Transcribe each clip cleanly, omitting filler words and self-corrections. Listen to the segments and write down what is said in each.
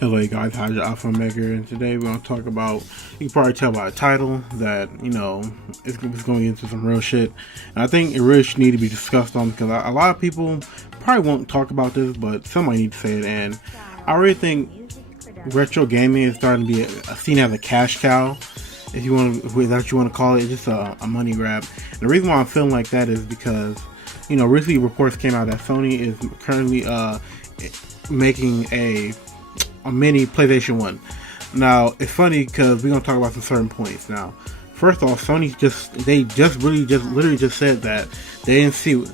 Hello, you guys. How's your Alpha Maker? And today we're going to talk about, you can probably tell by the title that, it's going to get into some real shit. And I think it really should need to be discussed on because a lot of people probably won't talk about this, but somebody needs to say it. And I really think retro gaming is starting to be seen as a cash cow, if you want to, that you want to call it. It's just a money grab. And the reason why I'm feeling like that is because, recently reports came out that Sony is currently making a mini PlayStation 1. Now, it's funny because we're going to talk about some certain points. Now, first off, Sony literally just said that they didn't see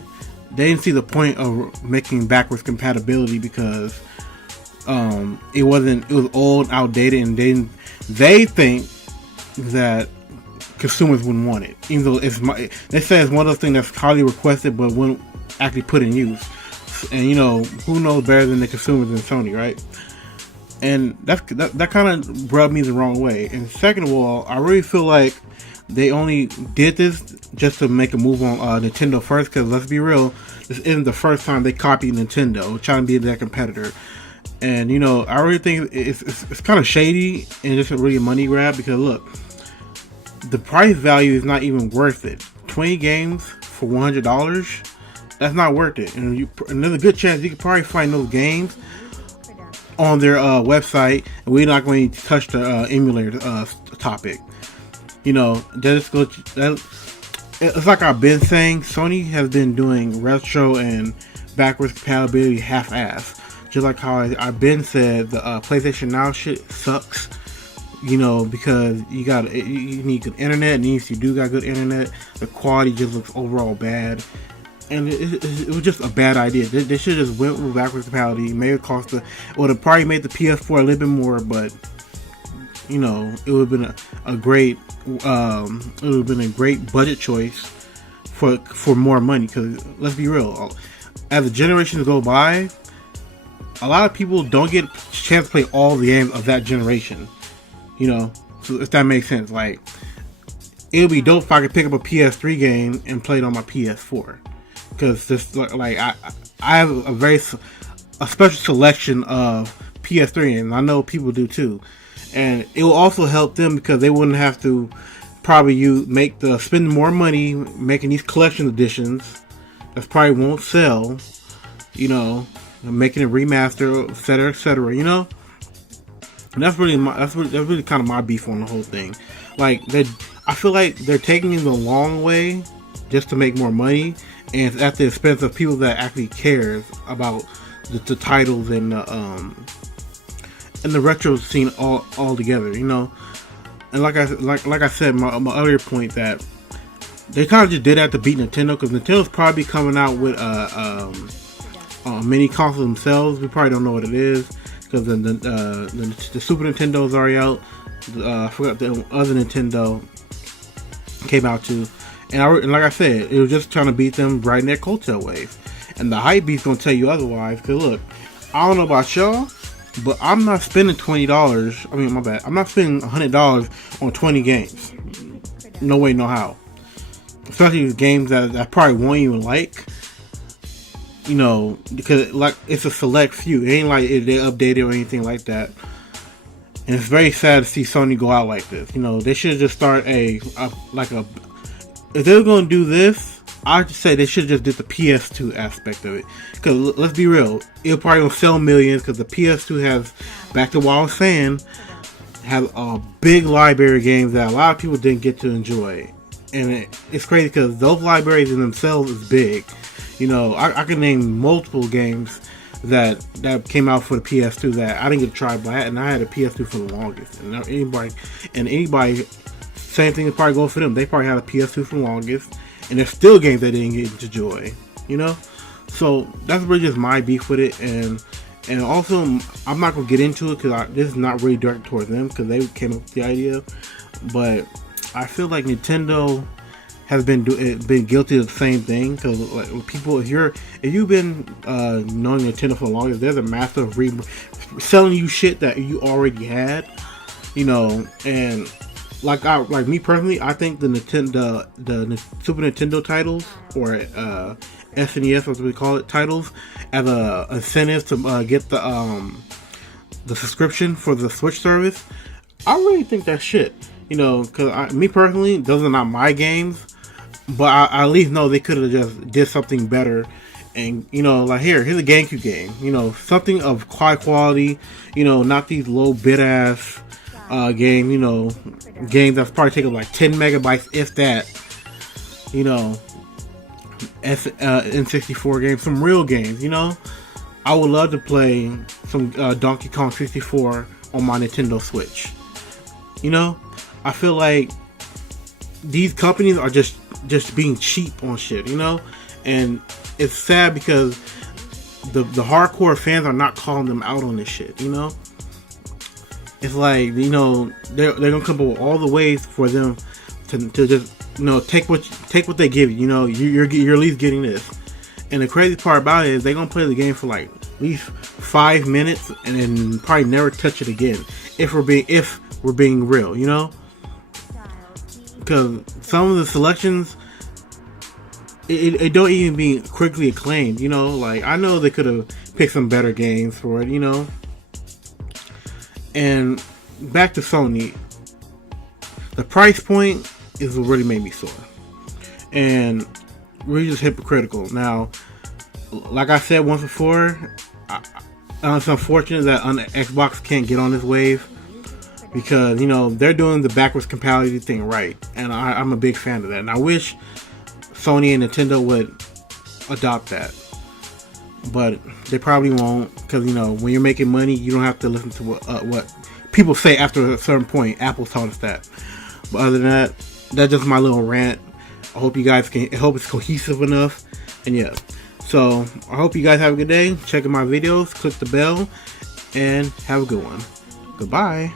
the point of making backwards compatibility because it was old, outdated, and they think that consumers wouldn't want it. Even though they say it's one of those things that's highly requested but wouldn't actually put in use. And who knows better than the consumers than Sony, right? And that kind of rubbed me the wrong way. And second of all, I really feel like they only did this just to make a move on Nintendo first. Because let's be real, this isn't the first time they copied Nintendo, trying to be their competitor. And I really think it's kind of shady and just a really money grab. Because look, the price value is not even worth it. 20 games for $100, that's not worth it. And there's a good chance you could probably find those games on their website, and we're not going to touch the emulator topic. It's like I've been saying, Sony has been doing retro and backwards compatibility half-ass. Just like how I've been said, the PlayStation Now shit sucks. Because you need good internet, and if you do got good internet, the quality just looks overall bad. And it was just a bad idea. They should have just went with backwards compatibility. Maybe it cost would have probably made the PS4 a little bit more, but it would have been a great budget choice for more money. Because let's be real, as the generations go by, a lot of people don't get a chance to play all the games of that generation. So if that makes sense, like it would be dope if I could pick up a PS3 game and play it on my PS4. Because this, like, I have a special selection of PS3, and I know people do too. And it will also help them because they wouldn't have to probably spend more money making these collection editions that probably won't sell. Making a remaster, etc., etc. And that's really kind of my beef on the whole thing. Like I feel like they're taking it the long way just to make more money. And it's at the expense of people that actually cares about the titles and the retro scene all together, And like I said, my earlier point that they kind of just did that to beat Nintendo, because Nintendo's probably coming out with a mini console themselves. We probably don't know what it is because the Super Nintendo is already out. I forgot the other Nintendo came out too. And like I said, it was just trying to beat them right in their coattail wave. And the hype beat's gonna tell you otherwise. Cause look, I don't know about y'all, but I'm not spending $20. I mean, my bad. I'm not spending $100 on 20 games. No way, no how. Especially the games that I probably won't even like. Because like it's a select few. It ain't like they updated or anything like that. And it's very sad to see Sony go out like this. They should just start if they were going to do this, I'd just say they should just did the PS2 aspect of it. Because let's be real, it'll probably gonna sell millions because the PS2 has, back to what I was saying, have a big library of games that a lot of people didn't get to enjoy. And it's crazy because those libraries in themselves is big. I can name multiple games that came out for the PS2 that I didn't get to try, but I had a PS2 for the longest. And anybody, same thing is probably going for them. They probably had a PS2 for the longest, and there's still games they didn't get to enjoy. So that's really just my beef with it, and also I'm not gonna get into it because this is not really directed towards them because they came up with the idea, but I feel like Nintendo has been guilty of the same thing because like people, if you've been knowing Nintendo for the longest, there's a master of selling you shit that you already had, and like me personally, I think the Super Nintendo titles or SNES, what we call it, titles as a incentive to get the the subscription for the Switch service, I really think that's shit. You know, because me personally, those are not my games, but I at least know they could have just did something better. And, you know, like here's a GameCube game. You know, something of high quality. You know, not these low bit ass game. You know, games that's probably taking like 10 megabytes, if that. You know, N64 games, some real games. You know, I would love to play some Donkey Kong 64 on my Nintendo Switch. You know, I feel like these companies are just being cheap on shit. You know, and it's sad because the hardcore fans are not calling them out on this shit. You know, it's like, you know, they're gonna come up with all the ways for them to just, you know, take what they give you. You know, you're at least getting this. And the crazy part about it is they're gonna play the game for like at least 5 minutes and then probably never touch it again. If we're being real, you know, because some of the selections, it don't even be quickly acclaimed. You know, like I know they could have picked some better games for it. You know, and back to Sony, the price point is what really made me sore, and really just hypocritical. Now, like I said once before, it's unfortunate that Xbox can't get on this wave because, you know, they're doing the backwards compatibility thing right, and I'm a big fan of that. And I wish Sony and Nintendo would adopt that, but they probably won't, because, you know, when you're making money, you don't have to listen to what people say after a certain point. Apple taught us that. But other than that, that's just my little rant. I hope you guys I hope it's cohesive enough. And yeah, so I hope you guys have a good day. Check out my videos, click the bell, and have a good one. Goodbye.